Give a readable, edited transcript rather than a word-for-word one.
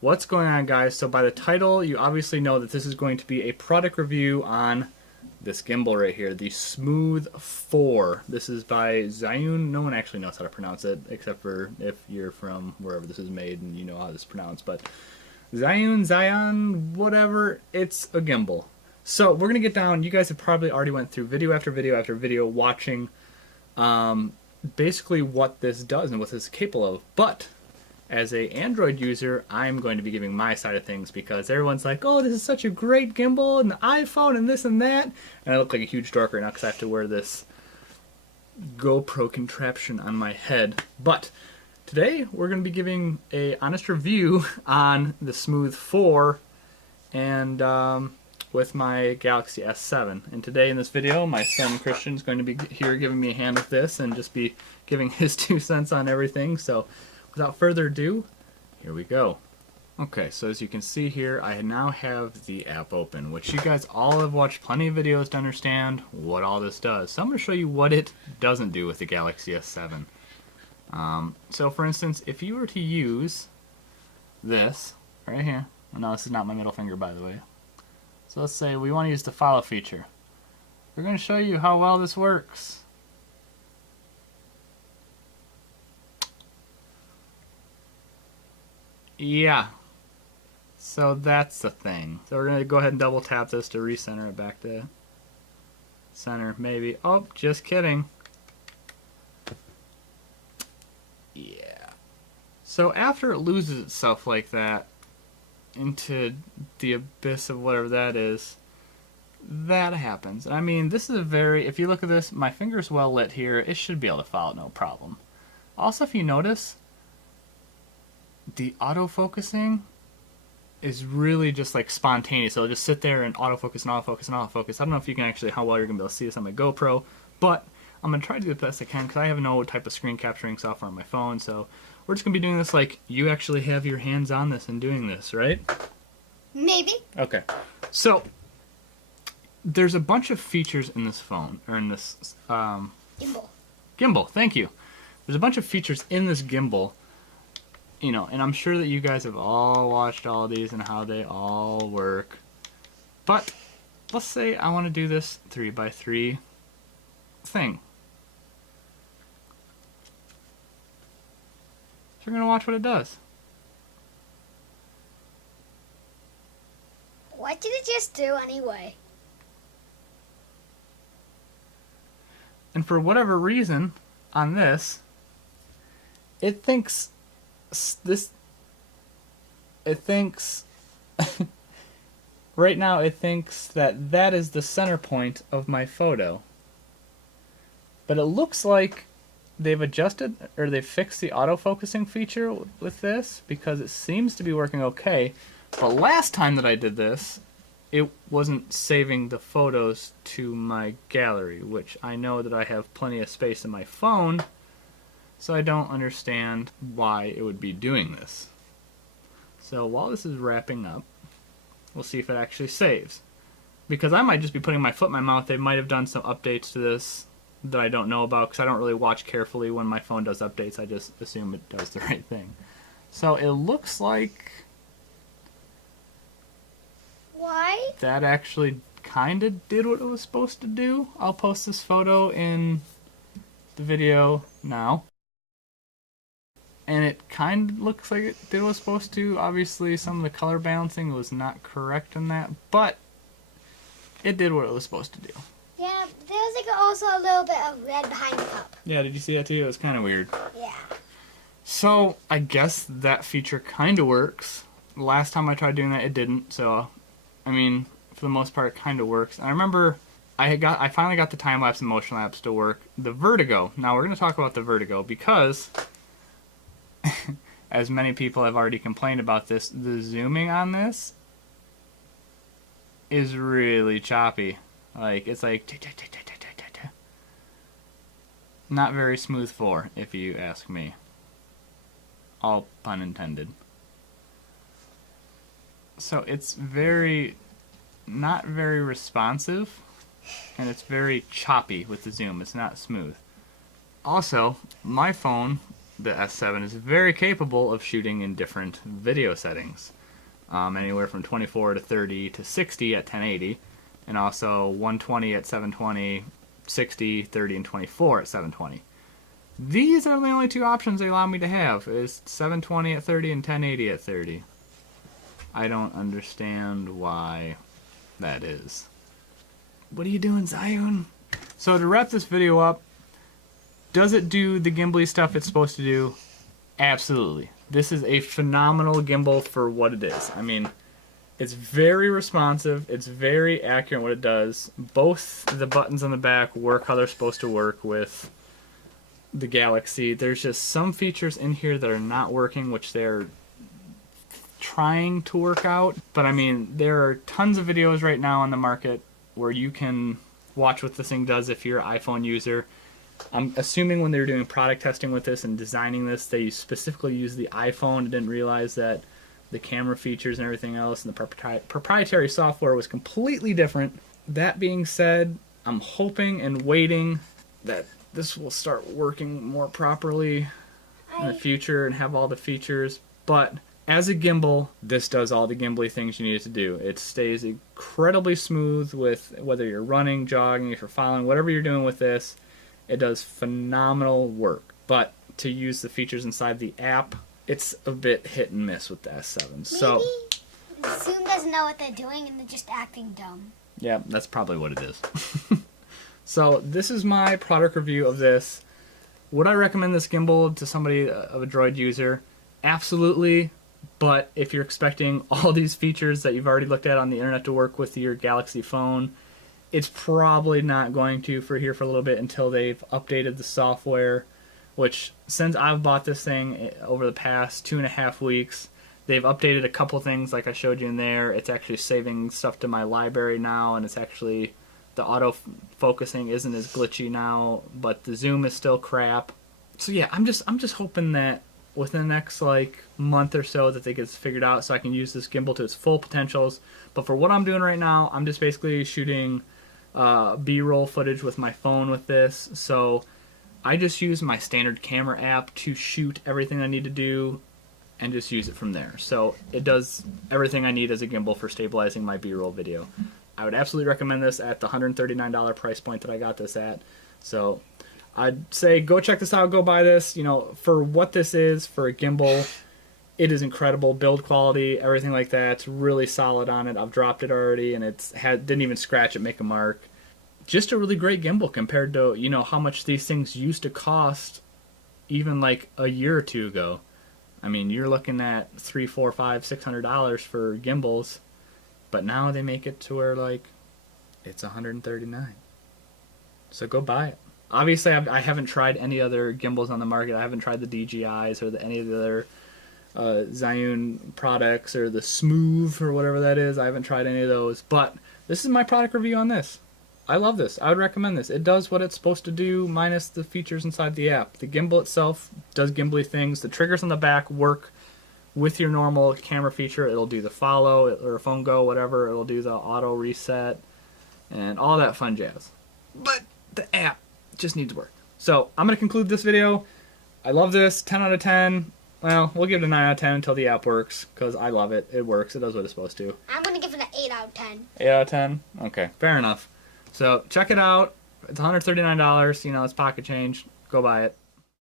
What's going on, guys? So by the title, you obviously know that this is going to be a product review on this gimbal right here, the Smooth 4. This is by Zhiyun. No one actually knows how to pronounce it, except for if you're from wherever this is made and you know how this is pronounced. But Zion, whatever, it's a gimbal. So we're going to get down. You guys have probably already went through video after video after video watching basically what this does and what this is capable of. But as a Android user, I'm going to be giving my side of things because everyone's like, oh, this is such a great gimbal and the iPhone and this and that. And I look like a huge dork right now because I have to wear this GoPro contraption on my head. But today we're going to be giving a honest review on the Smooth 4 and with my Galaxy S7. And today in this video, my son Christian is going to be here giving me a hand with this and just be giving his 2 cents on everything. So without further ado, here we go. Okay, so as you can see here, I now have the app open, which you guys all have watched plenty of videos to understand what all this does. So I'm going to show you what it doesn't do with the Galaxy S7. So for instance, if you were to use this right here, oh, no, this is not my middle finger, by the way. So let's say we want to use the follow feature. We're going to show you how well this works. Yeah, so that's the thing. So we're going to go ahead and double tap this to recenter it back to center, maybe. Oh, just kidding. Yeah. So after it loses itself like that into the abyss of whatever that is, that happens. I mean, this is a very, if you look at this, my finger's well lit here. It should be able to follow no problem. Also, if you notice, the autofocusing is really just like spontaneous. It'll just sit there and autofocus and autofocus and autofocus. I don't know if you can actually, how well you're going to be able to see this on my GoPro, but I'm going to try to do the best I can because I have no type of screen capturing software on my phone. So we're just going to be doing this like you actually have your hands on this and doing this, right? Maybe. Okay. So there's a bunch of features in this phone, or in this Gimbal. Gimbal, thank you. There's a bunch of features in this gimbal. You know, and I'm sure that you guys have all watched all of these and how they all work. But let's say I want to do this 3x3 thing. So we're going to watch what it does. What did it just do anyway? And for whatever reason, on this, it thinks right now it thinks that that is the center point of my photo. But it looks like they've adjusted or they've fixed the autofocusing feature with this because it seems to be working okay. But last time that I did this, it wasn't saving the photos to my gallery, which I know that I have plenty of space in my phone. So I don't understand why it would be doing this. So while this is wrapping up, we'll see if it actually saves. Because I might just be putting my foot in my mouth. They might have done some updates to this that I don't know about because I don't really watch carefully when my phone does updates. I just assume it does the right thing. So it looks like Why? that actually kind of did what it was supposed to do. I'll post this photo in the video now. And it kind of looks like it did what it was supposed to. Obviously, some of the color balancing was not correct in that, but it did what it was supposed to do. Yeah, there was like also a little bit of red behind the cup. Yeah, did you see that too? It was kind of weird. Yeah. So, I guess that feature kind of works. Last time I tried doing that, it didn't. So, I mean, for the most part, it kind of works. And I remember I finally got the time-lapse and motion lapse to work. The vertigo. Now, we're going to talk about the vertigo because as many people have already complained about this, the zooming on this is really choppy. Like, it's like not very smooth 4, if you ask me. All pun intended. So it's not very responsive, and it's very choppy with the zoom. It's not smooth. Also, my phone the S7 is very capable of shooting in different video settings. Anywhere from 24 to 30 to 60 at 1080, and also 120 at 720, 60, 30, and 24 at 720. These are the only two options they allow me to have, is 720 at 30 and 1080 at 30. I don't understand why that is. What are you doing, Zhiyun? So to wrap this video up, does it do the gimbally stuff it's supposed to do? Absolutely. This is a phenomenal gimbal for what it is. I mean, it's very responsive. It's very accurate what it does. Both the buttons on the back work how they're supposed to work with the Galaxy. There's just some features in here that are not working, which they're trying to work out. But I mean, there are tons of videos right now on the market where you can watch what this thing does if you're an iPhone user. I'm assuming when they were doing product testing with this and designing this, they specifically used the iPhone and didn't realize that the camera features and everything else and the proprietary software was completely different. That being said, I'm hoping and waiting that this will start working more properly in the future and have all the features. But as a gimbal, this does all the gimbally things you need it to do. It stays incredibly smooth with whether you're running, jogging, if you're following, whatever you're doing with this. It does phenomenal work, but to use the features inside the app, it's a bit hit and miss with the S7. So maybe Zoom doesn't know what they're doing and they're just acting dumb. Yeah, that's probably what it is. So this is my product review of this. Would I recommend this gimbal to somebody of a Droid user? Absolutely, but if you're expecting all these features that you've already looked at on the internet to work with your Galaxy phone, it's probably not going to for a little bit until they've updated the software, which since I've bought this thing over the past 2.5 weeks, they've updated a couple things like I showed you in there. It's actually saving stuff to my library now, and it's actually, the auto focusing isn't as glitchy now, but the zoom is still crap. So yeah, I'm just hoping that within the next like month or so that they get this figured out so I can use this gimbal to its full potentials. But for what I'm doing right now, I'm just basically shooting B-roll footage with my phone with this. So I just use my standard camera app to shoot everything I need to do and just use it from there. So it does everything I need as a gimbal for stabilizing my B-roll video. I would absolutely recommend this at the $139 price point that I got this at. So I'd say go check this out, go buy this. You know, for what this is, for a gimbal, it is incredible. Build quality, everything like that. It's really solid on it. I've dropped it already, and didn't even scratch it, make a mark. Just a really great gimbal compared to, you know, how much these things used to cost even like a year or two ago. I mean, you're looking at $300, $400, $500, $600 for gimbals, but now they make it to where like it's $139. So go buy it. Obviously, I haven't tried any other gimbals on the market. I haven't tried the DJIs or any of the other Zhiyun products or the Smooth or whatever that is. I haven't tried any of those, but this is my product review on this. I love this. I would recommend this. It does what it's supposed to do minus the features inside the app. The gimbal itself does gimbally things. The triggers on the back work with your normal camera feature. It'll do the follow or phone go, whatever. It'll do the auto reset and all that fun jazz. But the app just needs work. So I'm going to conclude this video. I love this. 10 out of 10. Well, we'll give it a 9 out of 10 until the app works, because I love it. It works. It does what it's supposed to. I'm going to give it an 8 out of 10. 8 out of 10? Okay, fair enough. So check it out. It's $139. You know, it's pocket change. Go buy it.